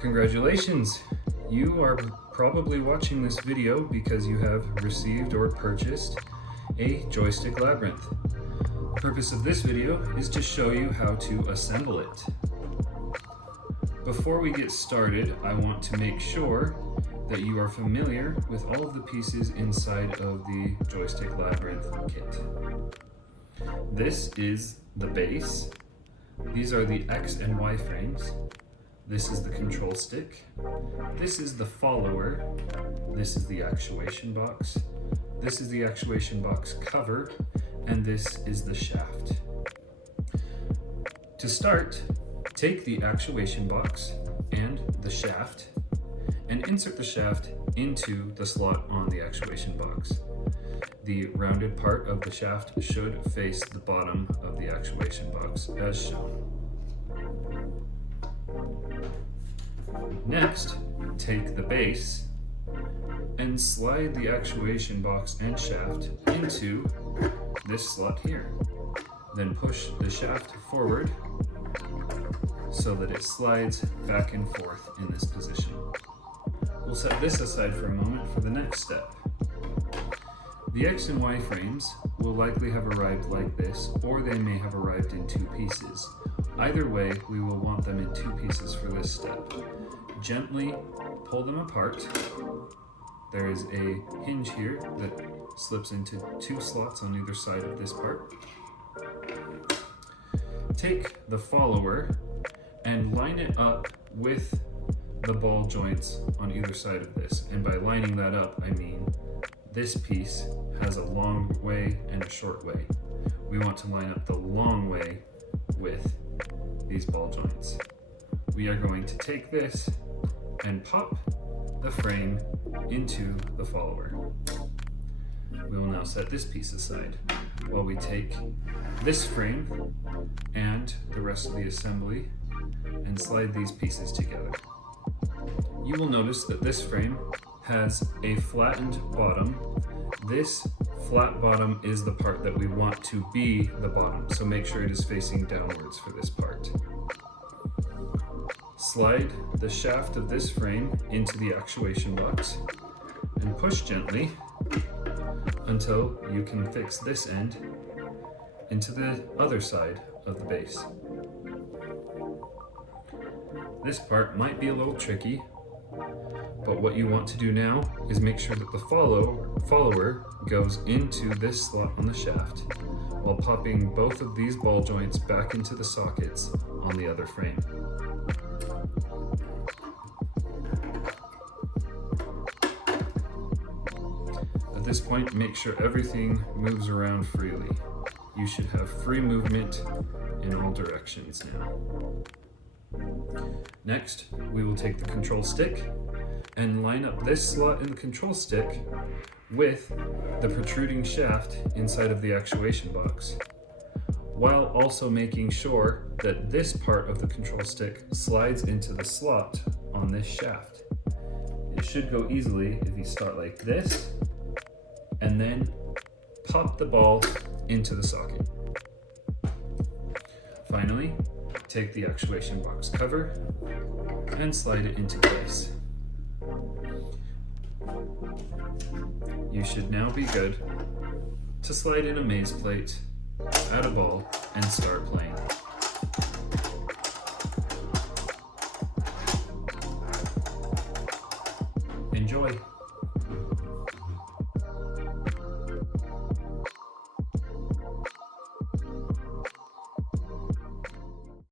Congratulations! You are probably watching this video because you have received or purchased a Joystick Labyrinth. The purpose of this video is to show you how to assemble it. Before we get started, I want to make sure that you are familiar with all of the pieces inside of the Joystick Labyrinth kit. This is the base. These are the X and Y frames. This is the control stick. This is the follower. This is the actuation box. This is the actuation box cover. And this is the shaft. To start, take the actuation box and the shaft and insert the shaft into the slot on the actuation box. The rounded part of the shaft should face the bottom of the actuation box as shown. Next, take the base and slide the actuation box and shaft into this slot here. Then push the shaft forward so that it slides back and forth in this position. We'll set this aside for a moment for the next step. The X and Y frames will likely have arrived like this, or they may have arrived in two pieces. Either way, we will want them in two pieces for this step. Gently pull them apart. There is a hinge here that slips into two slots on either side of this part. Take the follower and line it up with the ball joints on either side of this. And by lining that up, I mean this piece has a long way and a short way. We want to line up the long way with these ball joints. We are going to take this and pop the frame into the follower. We will now set this piece aside while we take this frame and the rest of the assembly and slide these pieces together. You will notice that this frame has a flattened bottom. This flat bottom is the part that we want to be the bottom, so make sure it is facing downwards for this part. Slide the shaft of this frame into the actuation box and push gently until you can fix this end into the other side of the base. This part might be a little tricky, but what you want to do now is make sure that the follower goes into this slot on the shaft while popping both of these ball joints back into the sockets on the other frame. At this point, make sure everything moves around freely. You should have free movement in all directions now. Next, we will take the control stick and line up this slot in the control stick with the protruding shaft inside of the actuation box, while also making sure that this part of the control stick slides into the slot on this shaft. It should go easily if you start like this and then pop the ball into the socket. Finally, take the actuation box cover and slide it into place. You should now be good to slide in a maze plate, add a ball, and start playing. Enjoy!